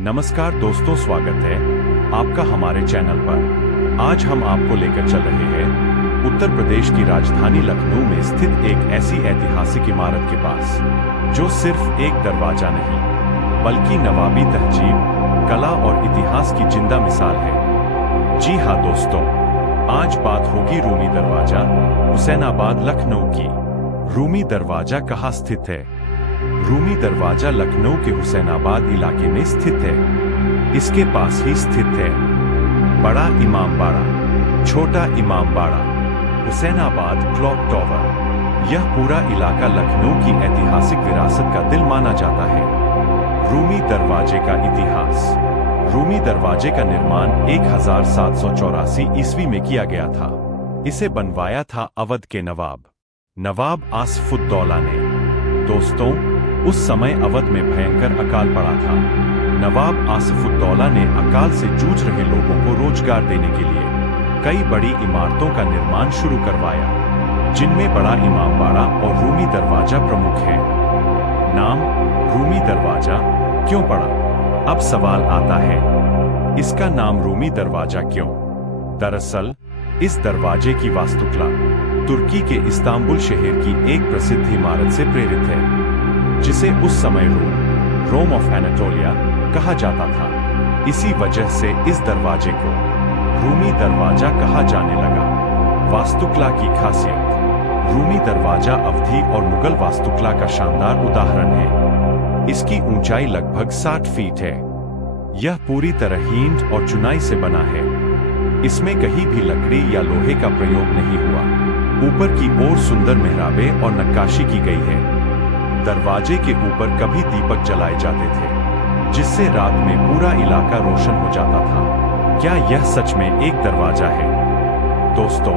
नमस्कार दोस्तों, स्वागत है आपका हमारे चैनल पर। आज हम आपको लेकर चल रहे हैं उत्तर प्रदेश की राजधानी लखनऊ में स्थित एक ऐसी ऐतिहासिक इमारत के पास जो सिर्फ एक दरवाजा नहीं बल्कि नवाबी तहजीब, कला और इतिहास की जिंदा मिसाल है। जी हाँ दोस्तों, आज बात होगी रूमी दरवाजा, हुसैनाबाद लखनऊ की। रूमी दरवाजा कहाँ स्थित है? रूमी दरवाजा लखनऊ के हुसैनाबाद इलाके में स्थित है। इसके पास ही स्थित है बड़ा इमाम बाड़ा, छोटा इमाम बाड़ा, हुसैनाबाद क्लॉक टॉवर। यह पूरा इलाका लखनऊ की ऐतिहासिक विरासत का दिल माना जाता है। रूमी दरवाजे का इतिहास। रूमी दरवाजे का निर्माण 1784 ईस्वी में किया गया था। इसे बनवाया था अवध के नवाब आसफुद्दौला ने। दोस्तों, उस समय अवध में भयंकर अकाल पड़ा था। नवाब आसफुद्दौला ने अकाल से जूझ रहे लोगों को रोजगार देने के लिए कई बड़ी इमारतों का निर्माण शुरू करवाया, जिनमें बड़ा इमाम बाड़ा और रूमी दरवाजा प्रमुख है। नाम रूमी दरवाजा क्यों पड़ा? अब सवाल आता है, इसका नाम रूमी दरवाजा क्यों? दरअसल इस दरवाजे की वास्तुकला तुर्की के इस्तांबुल शहर की एक प्रसिद्ध इमारत से प्रेरित है, जिसे उस समय रोम ऑफ एनाटोलिया कहा जाता था। इसी वजह से इस दरवाजे को रूमी दरवाजा कहा जाने लगा। वास्तुकला की खासियत। रूमी दरवाजा अवधी और मुगल वास्तुकला का शानदार उदाहरण है। इसकी ऊंचाई लगभग 60 फीट है। यह पूरी तरह ईंट और चुनाई से बना है। इसमें कहीं भी लकड़ी या लोहे का प्रयोग नहीं हुआ। ऊपर की ओर सुंदर मेहराबें और नक्काशी की गई है। दरवाजे के ऊपर कभी दीपक जलाए जाते थे, जिससे रात में पूरा इलाका रोशन हो जाता था। क्या यह सच में एक दरवाजा है? दोस्तों,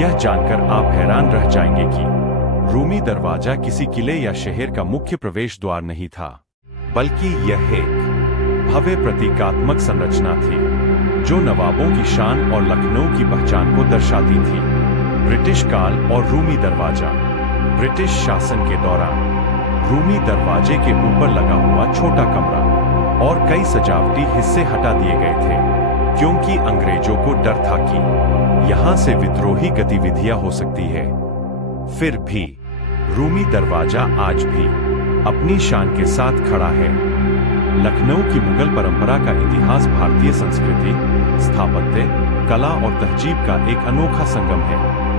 यह जानकर आप हैरान रह जाएंगे कि रूमी दरवाजा किसी किले या शहर का मुख्य प्रवेश द्वार नहीं था, बल्कि यह एक भव्य प्रतीकात्मक संरचना थी जो नवाबों की शान और लखनऊ की पहचान को दर्शाती थी। ब्रिटिश काल और रूमी दरवाजा। ब्रिटिश शासन के दौरान रूमी दरवाजे के ऊपर लगा हुआ छोटा कमरा और कई सजावटी हिस्से हटा दिए गए थे, क्योंकि अंग्रेजों को डर था कि यहां से विद्रोही गतिविधियां हो सकती है। फिर भी रूमी दरवाजा आज भी अपनी शान के साथ खड़ा है। लखनऊ की मुगल परंपरा का इतिहास भारतीय संस्कृति, स्थापत्य, कला और तहजीब का एक अनोखा संगम है।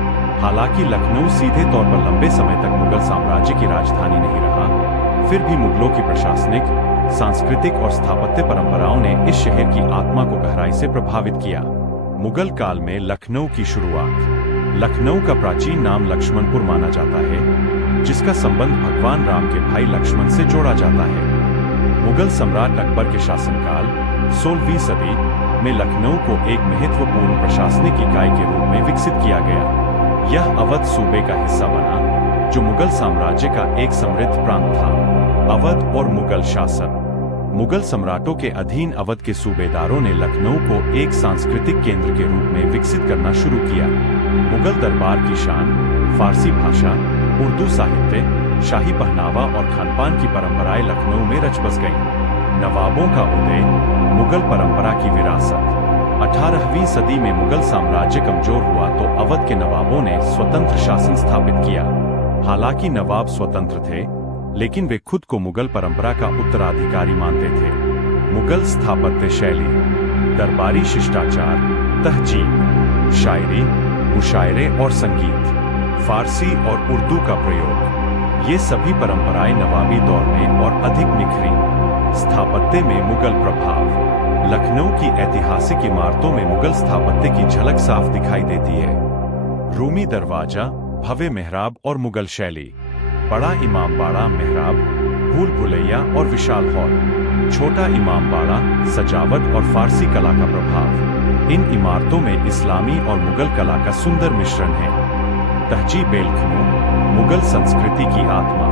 हालांकि लखनऊ सीधे तौर पर लंबे समय तक मुगल साम्राज्य की राजधानी नहीं रहा, फिर भी मुगलों की प्रशासनिक, सांस्कृतिक और स्थापत्य परंपराओं ने इस शहर की आत्मा को गहराई से प्रभावित किया। मुगल काल में लखनऊ की शुरुआत। लखनऊ का प्राचीन नाम लक्ष्मणपुर माना जाता है, जिसका संबंध भगवान राम के भाई लक्ष्मण से जोड़ा जाता है। मुगल सम्राट अकबर के शासनकाल 16वीं सदी में लखनऊ को एक महत्वपूर्ण प्रशासनिक इकाई के रूप में विकसित किया गया। यह अवध सूबे का हिस्सा बना, जो मुगल साम्राज्य का एक समृद्ध प्रांत था। अवध और मुगल शासन। मुगल सम्राटों के अधीन अवध के सूबेदारों ने लखनऊ को एक सांस्कृतिक केंद्र के रूप में विकसित करना शुरू किया। मुगल दरबार की शान, फारसी भाषा, उर्दू साहित्य, शाही पहनावा और खानपान की परंपराएं लखनऊ में रच बस गईं। नवाबों का उदय। मुगल परंपरा की विरासत। 18वीं सदी में मुगल साम्राज्य कमजोर हुआ तो अवध के नवाबों ने स्वतंत्र शासन स्थापित किया। हालांकि नवाब स्वतंत्र थे, लेकिन वे खुद को मुगल परंपरा का उत्तराधिकारी मानते थे। मुगल स्थापत्य शैली। दरबारी शिष्टाचार, तहजीब, शायरी, मुशायरे और संगीत, फारसी और उर्दू का प्रयोग, ये सभी परंपराएं नवाबी दौर में और अधिक निखरी। स्थापत्य में मुगल प्रभाव। लखनऊ की ऐतिहासिक इमारतों में मुगल स्थापत्य की झलक साफ दिखाई देती है। रूमी दरवाजा, भव्य मेहराब और मुगल शैली। बड़ा इमाम बाड़ा, मेहराब, भूल भुलैया और विशाल हॉल। छोटा इमाम बाड़ा, सजावट और फारसी कला का प्रभाव। इन इमारतों में इस्लामी और मुगल कला का सुंदर मिश्रण है। तहजीब लखनऊ, मुगल संस्कृति की आत्मा।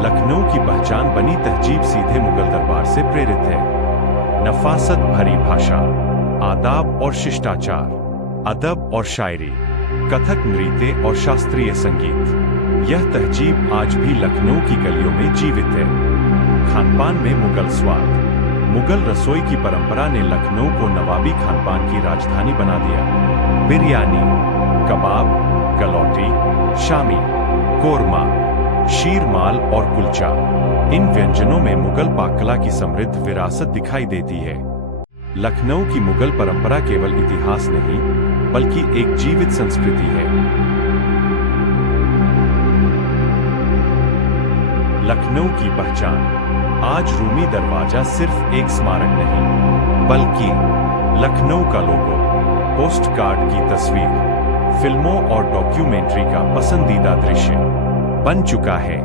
लखनऊ की पहचान बनी तहजीब सीधे मुगल दरबार से प्रेरित है। नफासत भरी भाषा, आदाब और शिष्टाचार, अदब और शायरी, कथक नृत्य और शास्त्रीय संगीत। यह तहजीब आज भी लखनऊ की गलियों में जीवित है। खानपान में मुगल स्वाद। मुगल रसोई की परंपरा ने लखनऊ को नवाबी खानपान की राजधानी बना दिया। बिरयानी, कबाब, गलौटी, शामी, कोरमा, शीरमाल और कुलचा, इन व्यंजनों में मुगल पाककला की समृद्ध विरासत दिखाई देती है। लखनऊ की मुगल परंपरा केवल इतिहास नहीं, बल्कि एक जीवित संस्कृति है। लखनऊ की पहचान आज रूमी दरवाजा सिर्फ एक स्मारक नहीं, बल्कि लखनऊ का लोगो, पोस्ट कार्ड की तस्वीर, फिल्मों और डॉक्यूमेंट्री का पसंदीदा दृश्य बन चुका है।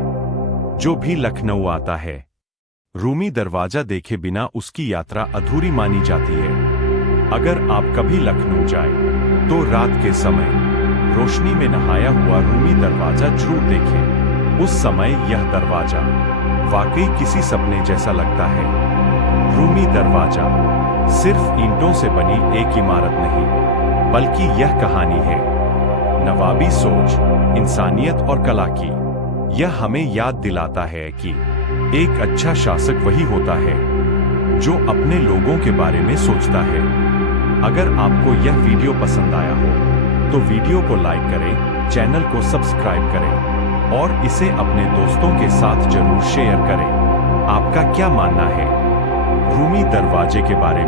जो भी लखनऊ आता है, रूमी दरवाजा देखे बिना उसकी यात्रा अधूरी मानी जाती है। अगर आप कभी लखनऊ जाए तो रात के समय रोशनी में नहाया हुआ रूमी दरवाजा जरूर देखें। उस समय यह दरवाजा वाकई किसी सपने जैसा लगता है। रूमी दरवाजा सिर्फ ईंटों से बनी एक इमारत नहीं, बल्कि यह कहानी है नवाबी सोच, इंसानियत और कला की। यह हमें याद दिलाता है कि एक अच्छा शासक वही होता है जो अपने लोगों के बारे में सोचता है। अगर आपको यह वीडियो पसंद आया हो तो वीडियो को लाइक करें, चैनल को सब्सक्राइब करें और इसे अपने दोस्तों के साथ जरूर शेयर करें। आपका क्या मानना है रूमी दरवाजे के बारे में?